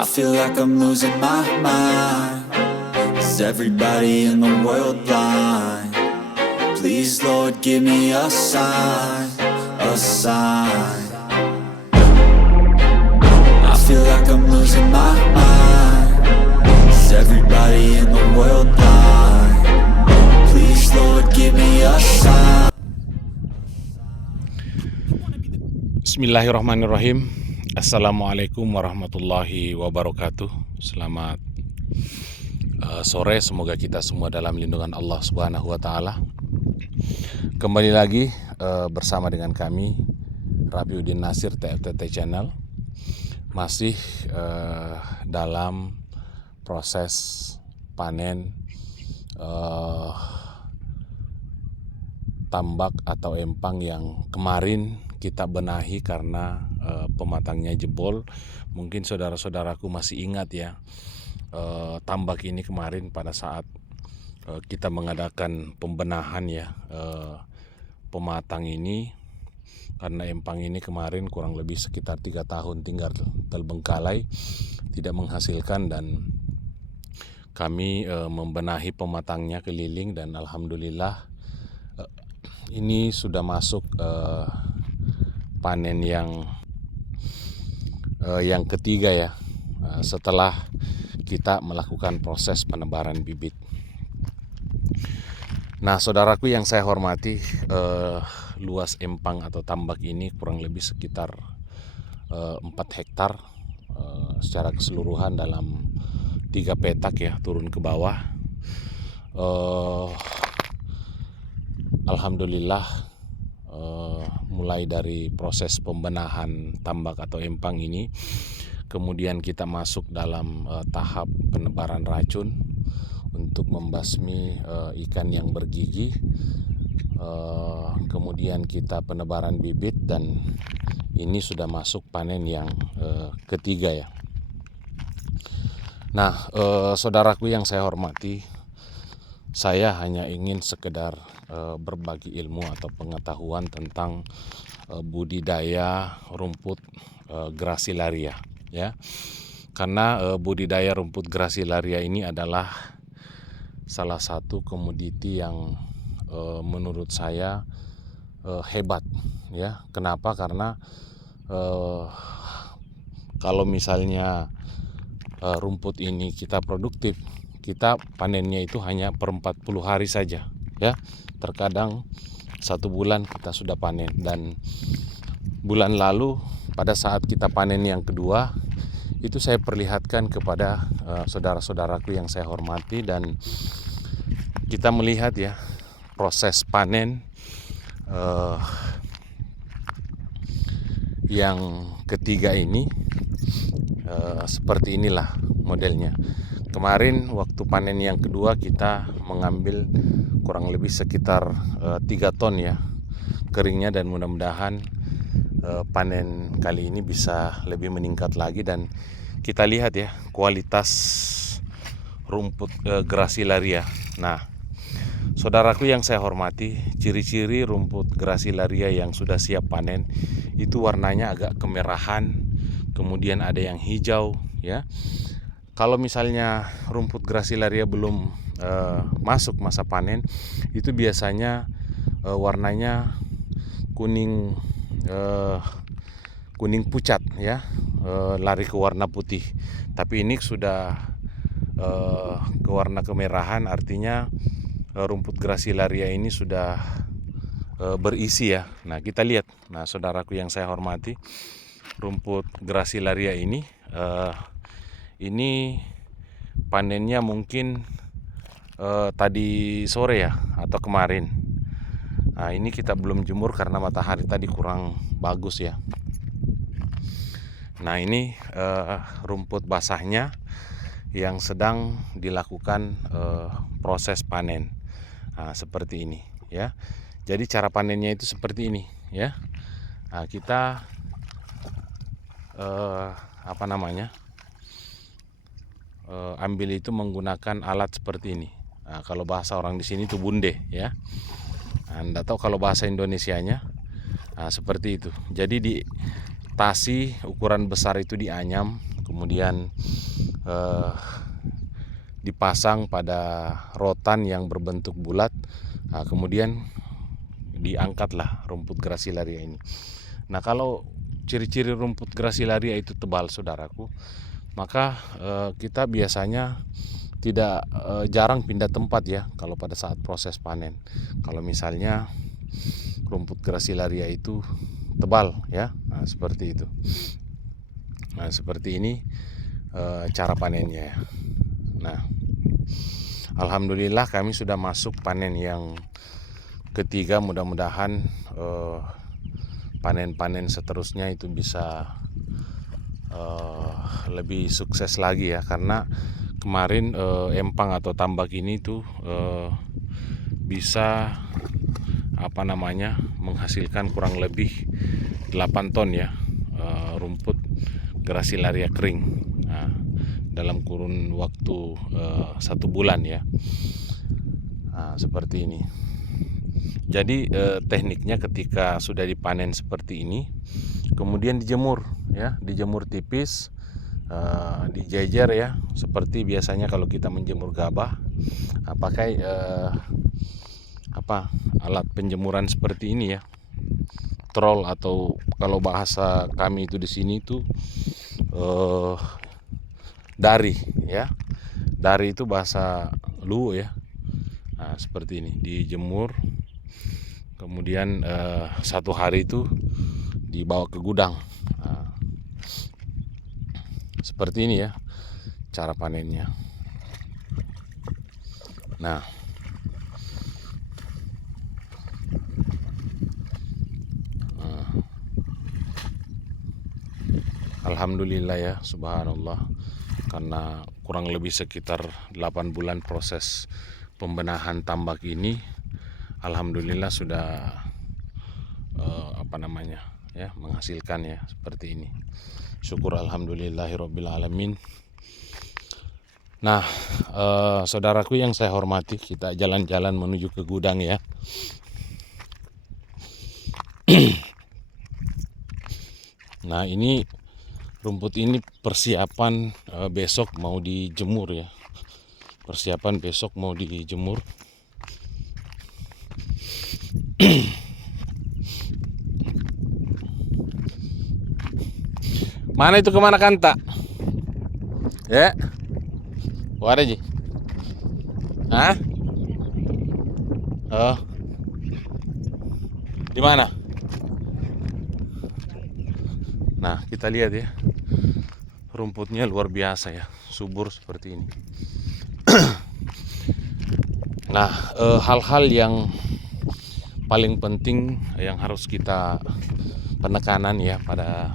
I feel like I'm losing my mind. Is everybody in the world blind? Please, Lord, give me a sign, a sign. I feel like I'm losing my mind. Is everybody in the world blind? Please, Lord, give me a sign. Bismillahirrahmanirrahim. Assalamualaikum warahmatullahi wabarakatuh. Selamat sore, semoga kita semua dalam lindungan Allah Subhanahu wa Ta'ala. Kembali lagi bersama dengan kami Rabiuddin Nasir TFTT Channel. Masih dalam proses panen tambak atau empang yang kemarin kita benahi karena pematangnya jebol. Mungkin saudara-saudaraku masih ingat ya, tambak ini kemarin pada saat kita mengadakan pembenahan ya, pematang ini, karena empang ini kemarin kurang lebih sekitar 3 tahun tinggal terbengkalai, tidak menghasilkan, dan kami membenahi pematangnya keliling, dan alhamdulillah ini sudah masuk panen yang ketiga ya, setelah kita melakukan proses penebaran bibit. Nah, saudaraku yang saya hormati, luas empang atau tambak ini kurang lebih sekitar 4 hektar secara keseluruhan dalam 3 petak ya, turun ke bawah. Alhamdulillah, mulai dari proses pembenahan tambak atau empang ini, kemudian kita masuk dalam tahap penebaran racun untuk membasmi ikan yang bergigi, kemudian kita penebaran bibit, dan ini sudah masuk panen yang ketiga ya. Nah, saudaraku yang saya hormati, saya hanya ingin sekedar berbagi ilmu atau pengetahuan tentang budidaya rumput Gracilaria ya. Karena budidaya rumput Gracilaria ini adalah salah satu komoditi yang menurut saya hebat ya. Kenapa? Karena kalau misalnya rumput ini kita produktif, kita panennya itu hanya per 40 hari saja ya. Terkadang 1 bulan kita sudah panen, dan bulan lalu pada saat kita panen yang kedua itu saya perlihatkan kepada saudara-saudaraku yang saya hormati, dan kita melihat ya proses panen yang ketiga ini seperti inilah modelnya. Kemarin waktu panen yang kedua kita mengambil kurang lebih sekitar 3 ton ya keringnya, dan mudah-mudahan panen kali ini bisa lebih meningkat lagi. Dan kita lihat ya kualitas rumput Gracilaria. Nah, saudaraku yang saya hormati, ciri-ciri rumput Gracilaria yang sudah siap panen itu warnanya agak kemerahan, kemudian ada yang hijau ya. Kalau misalnya rumput Gracilaria belum masuk masa panen, itu biasanya warnanya kuning pucat ya, lari ke warna putih. Tapi ini sudah ke warna kemerahan, artinya rumput Gracilaria ini sudah berisi ya. Nah, kita lihat. Nah, saudaraku yang saya hormati, rumput Gracilaria ini panennya mungkin tadi sore ya, atau kemarin. Nah, ini kita belum jemur karena matahari tadi kurang bagus ya. Nah, ini rumput basahnya yang sedang dilakukan proses panen. Nah, seperti ini ya. Jadi cara panennya itu seperti ini ya. Nah, kita ambil itu menggunakan alat seperti ini. Nah, kalau bahasa orang di sini itu bunde ya. Anda tahu kalau bahasa Indonesianya seperti itu. Jadi di tasi ukuran besar itu dianyam, kemudian dipasang pada rotan yang berbentuk bulat. Nah, kemudian diangkatlah rumput Gracilaria ini. Nah, kalau ciri-ciri rumput Gracilaria itu tebal, saudaraku, maka kita biasanya tidak jarang pindah tempat ya kalau pada saat proses panen. Kalau misalnya rumput Gracilaria itu tebal ya, nah, seperti itu. Nah, seperti ini cara panennya ya. Nah, alhamdulillah kami sudah masuk panen yang ketiga. Mudah-mudahan panen-panen seterusnya itu bisa lebih sukses lagi ya, karena kemarin empang atau tambak ini tuh bisa menghasilkan kurang lebih 8 ton ya rumput Gracilaria kering. Nah, dalam kurun waktu 1 bulan ya. Nah, seperti ini. Jadi tekniknya ketika sudah dipanen seperti ini, kemudian dijemur ya, dijemur tipis, dijejer ya, seperti biasanya kalau kita menjemur gabah, pakai alat penjemuran seperti ini ya, trol, atau kalau bahasa kami itu di sini itu dari ya, dari itu bahasa Luo ya. Nah, seperti ini dijemur, kemudian 1 hari itu dibawa ke gudang. Nah, seperti ini ya cara panennya. Nah, alhamdulillah ya, subhanallah, karena kurang lebih sekitar 8 bulan proses pembenahan tambak ini, alhamdulillah sudah menghasilkan ya seperti ini. Syukur alhamdulillahirabbil alamin. Nah, saudaraku yang saya hormati, kita jalan-jalan menuju ke gudang ya. Nah, ini rumput ini persiapan besok mau dijemur ya. Persiapan besok mau dijemur. Mana itu, kemana Kanta? Ya, ada ji. Hah? Oh, di mana? Nah, kita lihat ya, rumputnya luar biasa ya, subur seperti ini. Nah, hal-hal yang paling penting yang harus kita penekanan ya pada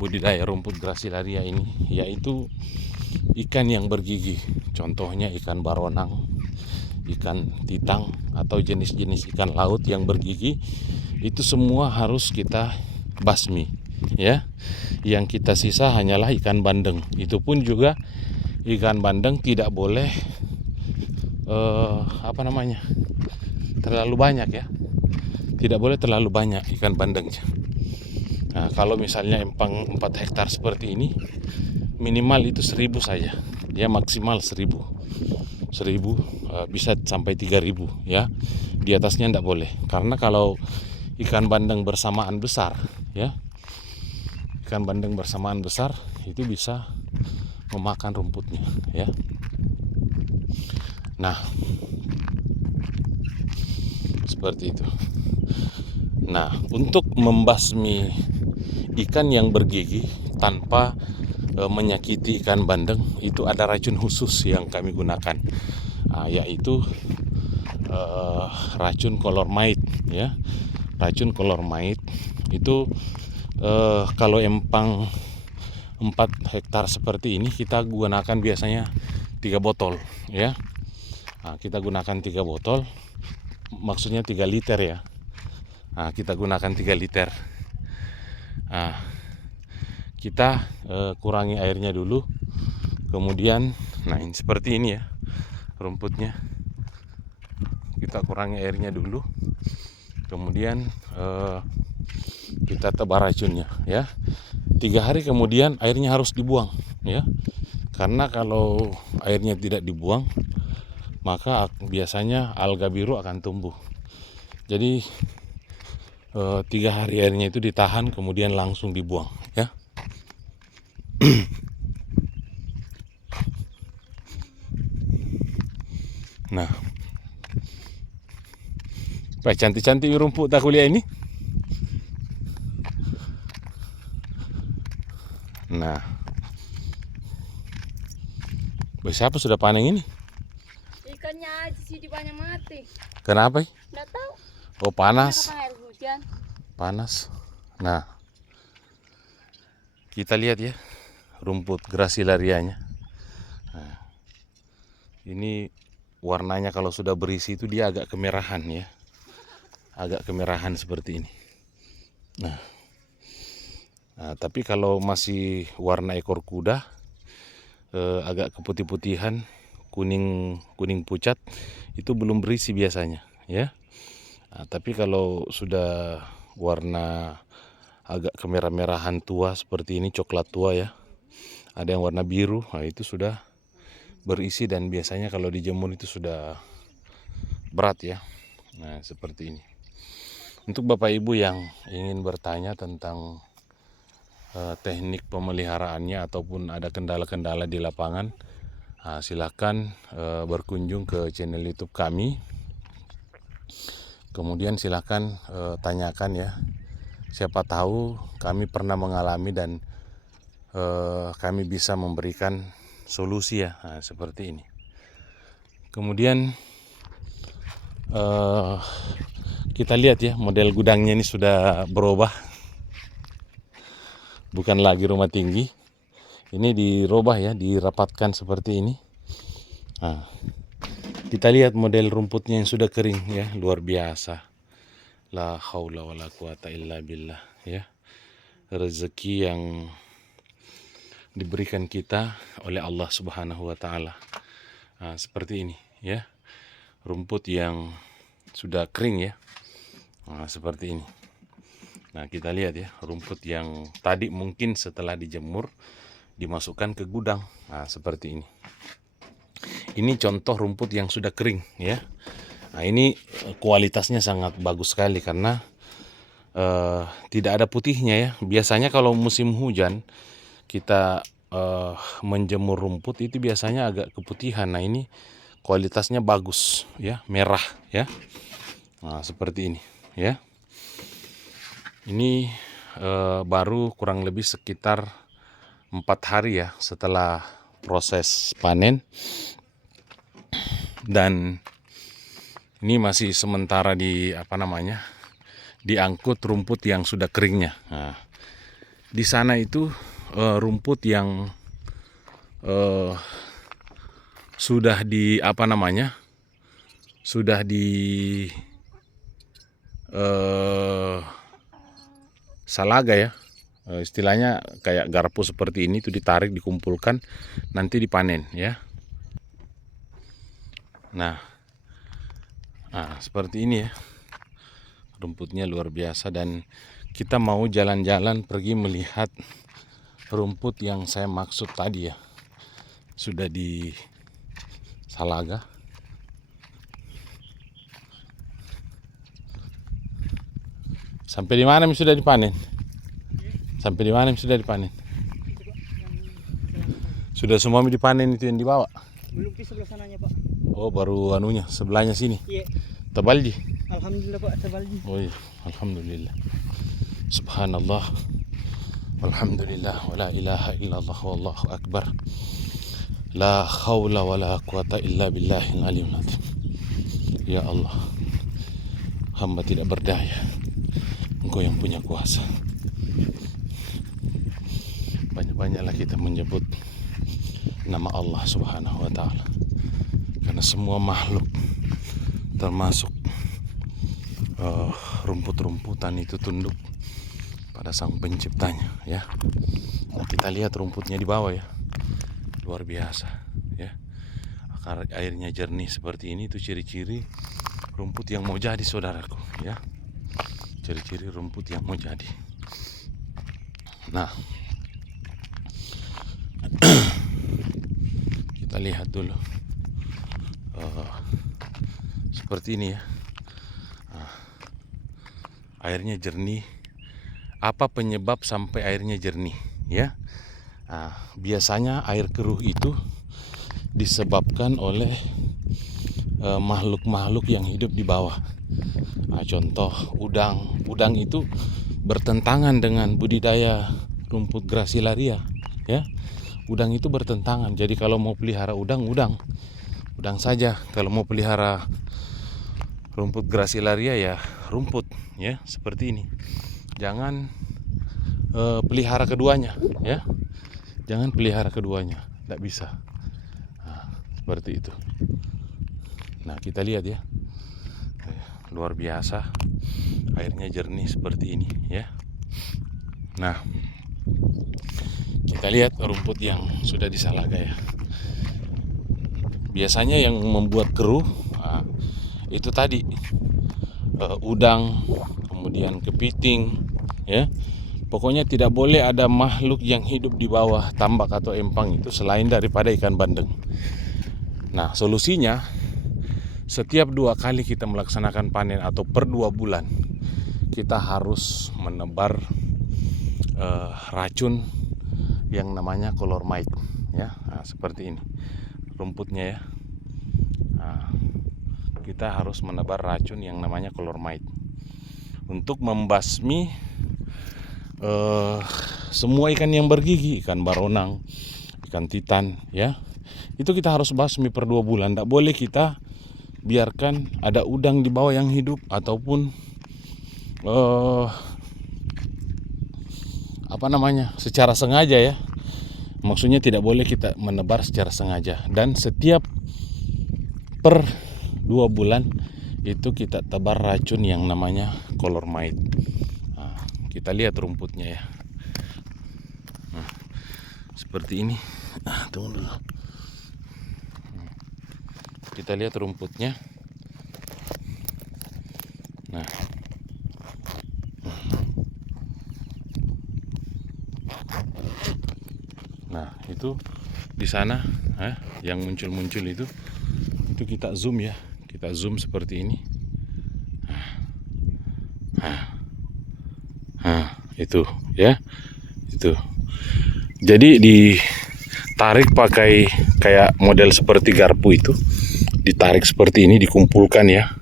budidaya rumput Gracilaria ini, yaitu ikan yang bergigi. Contohnya ikan baronang, ikan titang, atau jenis-jenis ikan laut yang bergigi, itu semua harus kita basmi ya. Yang kita sisa hanyalah ikan bandeng. Itu pun juga ikan bandeng tidak boleh terlalu banyak ya. Tidak boleh terlalu banyak ikan bandengnya. Nah, kalau misalnya empang 4 hektar seperti ini, minimal itu 1.000 saja ya, maksimal 1.000, bisa sampai 3.000 ya. Di atasnya tidak boleh, karena kalau ikan bandeng bersamaan besar ya, ikan bandeng bersamaan besar itu bisa memakan rumputnya ya. Nah, seperti itu. Nah, untuk membasmi ikan yang bergigi tanpa menyakiti ikan bandeng, itu ada racun khusus yang kami gunakan, yaitu racun colormite ya. Racun colormite itu kalau empang 4 hektar seperti ini, kita gunakan biasanya 3 botol ya. Nah, kita gunakan 3 botol, maksudnya 3 liter ya. Nah, kita gunakan 3 liter. Nah, kita kurangi airnya dulu, kemudian ini seperti ini ya rumputnya. Kita kurangi airnya dulu, kemudian kita tebar racunnya ya. 3 hari kemudian airnya harus dibuang ya. Karena kalau airnya tidak dibuang, maka biasanya alga biru akan tumbuh. Jadi 3 hari airnya itu ditahan kemudian langsung dibuang, ya. Nah, Pak, cantik-cantik rumput tak kuliah ini. Nah, siapa sudah panen ini? Ikannya aja sih di banyak mati. Kenapa? Nggak tahu. Oh, panas. Kapan air hujan? Panas. Nah, kita lihat ya rumput gracilarianya. Nah, ini warnanya kalau sudah berisi itu dia agak kemerahan ya. Agak kemerahan seperti ini. Nah, tapi kalau masih warna ekor kuda, agak keputih-putihan, kuning pucat, itu belum berisi biasanya, ya. Nah, tapi kalau sudah warna agak kemerah-merahan tua seperti ini, coklat tua ya, ada yang warna biru, nah itu sudah berisi dan biasanya kalau dijemur itu sudah berat ya. Nah, seperti ini. Untuk Bapak Ibu yang ingin bertanya tentang teknik pemeliharaannya ataupun ada kendala-kendala di lapangan, silakan berkunjung ke channel YouTube kami. Kemudian silakan tanyakan ya. Siapa tahu kami pernah mengalami dan kami bisa memberikan solusi ya. Nah, seperti ini. Kemudian kita lihat ya, model gudangnya ini sudah berubah. Bukan lagi rumah tinggi. Ini dirubah ya, dirapatkan seperti ini. Nah, kita lihat model rumputnya yang sudah kering ya, luar biasa. La haula wala quwata illa billah ya. Rezeki yang diberikan kita oleh Allah Subhanahu wa taala. Nah, seperti ini ya. Rumput yang sudah kering ya. Nah, seperti ini. Nah, kita lihat ya, rumput yang tadi mungkin setelah dijemur dimasukkan ke gudang. Nah, seperti ini. Ini contoh rumput yang sudah kering ya. Nah, ini kualitasnya sangat bagus sekali karena tidak ada putihnya ya. Biasanya kalau musim hujan kita menjemur rumput itu biasanya agak keputihan. Nah, ini kualitasnya bagus ya, merah ya. Nah, seperti ini ya. Ini baru kurang lebih sekitar 4 hari ya setelah proses panen, dan ini masih sementara diangkut rumput yang sudah keringnya. Nah, di sana itu rumput yang sudah salaga ya, istilahnya kayak garpu seperti ini, itu ditarik, dikumpulkan, nanti dipanen ya. Nah, seperti ini ya, rumputnya luar biasa. Dan kita mau jalan-jalan pergi melihat rumput yang saya maksud tadi ya, sudah di salaga. Sampai di mana sudah dipanen? Sampai di mana sudah dipanen? Sudah semua dipanen itu yang dibawa? Belum di sebelah sananya, Pak. Oh, baru anunya sebelahnya sini. Iya. Tebal ji. Alhamdulillah, Pak, tebal ji. Oh iya, alhamdulillah. Subhanallah. Alhamdulillah wa la ilaha illallah wallahu akbar. La haula wa la quwata illa billahil aliyil azim. Ya Allah, hamba tidak berdaya, Engkau yang punya kuasa. Banyak-banyaklah kita menyebut nama Allah Subhanahu wa ta'ala, karena semua makhluk termasuk rumput-rumputan itu tunduk pada sang penciptanya ya. Nah, kita lihat rumputnya di bawah ya, luar biasa ya. Akar airnya jernih seperti ini, itu ciri-ciri rumput yang mau jadi, saudaraku ya. Ciri-ciri rumput yang mau jadi. Nah, kita lihat dulu. Seperti ini ya. Airnya jernih. Apa penyebab sampai airnya jernih ya? Biasanya air keruh itu disebabkan oleh makhluk-makhluk yang hidup di bawah. Contoh udang. Udang itu bertentangan dengan budidaya rumput gracilaria ya. Udang itu bertentangan. Jadi kalau mau pelihara udang saja. Kalau mau pelihara rumput gracilaria ya rumput ya, seperti ini. Jangan pelihara keduanya ya. Jangan pelihara keduanya, tidak bisa. Seperti itu. Nah, kita lihat ya. Luar biasa. Airnya jernih seperti ini ya. Nah, kita lihat rumput yang sudah disalaga ya. Biasanya yang membuat keruh itu tadi udang, kemudian kepiting ya. Pokoknya tidak boleh ada makhluk yang hidup di bawah tambak atau empang itu selain daripada ikan bandeng. Nah, solusinya setiap 2 kali kita melaksanakan panen atau per 2 bulan kita harus menebar racun yang namanya color mite ya. Seperti ini rumputnya ya. Kita harus menebar racun yang namanya color mite untuk membasmi semua ikan yang bergigi, ikan baronang, ikan titan ya. Itu kita harus basmi per 2 bulan. Tidak boleh kita biarkan ada udang di bawah yang hidup ataupun secara sengaja ya. Maksudnya tidak boleh kita menebar secara sengaja. Dan setiap per 2 bulan itu kita tebar racun yang namanya color mite. Kita lihat rumputnya ya. Seperti ini. Tunggu dulu. Kita lihat rumputnya. Nah, itu di sana yang muncul-muncul itu kita zoom ya. Kita zoom seperti ini. Itu ya. Itu. Jadi ditarik pakai kayak model seperti garpu itu. Ditarik seperti ini, dikumpulkan ya.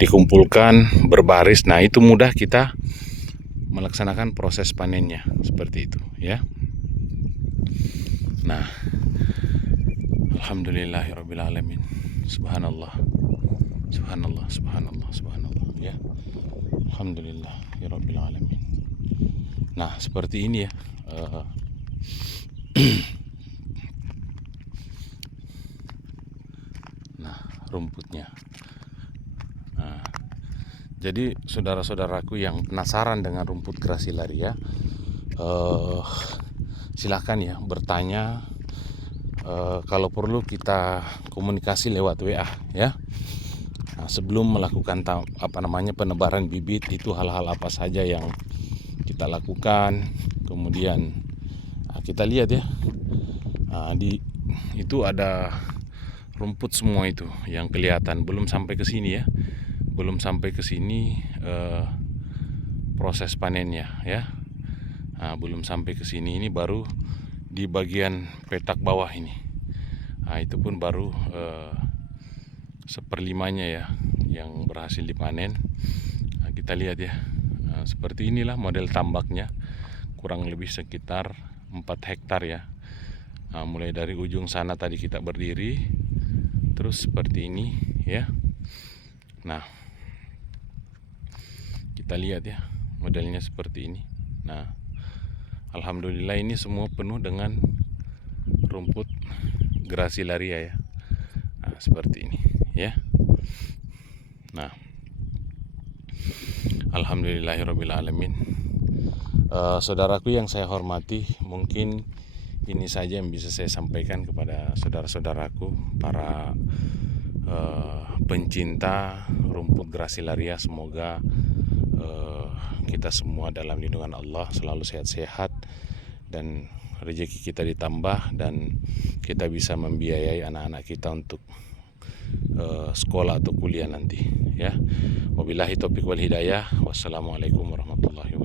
Dikumpulkan berbaris. Nah, itu mudah kita melaksanakan proses panennya seperti itu ya. Nah, alhamdulillahirabbil alamin. Subhanallah. Subhanallah, subhanallah, subhanallah ya. Alhamdulillahirabbil alamin. Nah, seperti ini ya. Nah, rumputnya. Jadi saudara-saudaraku yang penasaran dengan rumput gracilaria, silakan ya bertanya. Kalau perlu kita komunikasi lewat WA ya. Sebelum melakukan penebaran bibit, itu hal-hal apa saja yang kita lakukan. Kemudian kita lihat ya, itu ada rumput semua itu yang kelihatan. Belum sampai ke sini ya. Belum sampai ke sini proses panennya ya. Belum sampai ke sini, ini baru di bagian petak bawah ini. Itu pun baru 1/5-nya ya yang berhasil dipanen. Kita lihat ya. Seperti inilah model tambaknya, kurang lebih sekitar 4 hektar ya. Mulai dari ujung sana tadi kita berdiri, terus seperti ini ya. Nah, kita lihat ya modelnya seperti ini. Nah, alhamdulillah ini semua penuh dengan rumput gracilaria ya. Seperti ini ya. Nah, alhamdulillahirabbil alamin. Saudaraku yang saya hormati, mungkin ini saja yang bisa saya sampaikan kepada saudara-saudaraku para pencinta rumput gracilaria. Semoga kita semua dalam lindungan Allah selalu sehat-sehat dan rezeki kita ditambah dan kita bisa membiayai anak-anak kita untuk sekolah atau kuliah nanti ya. Wabillahi taufiq wal hidayah. Wassalamualaikum warahmatullahi wabarakatuh.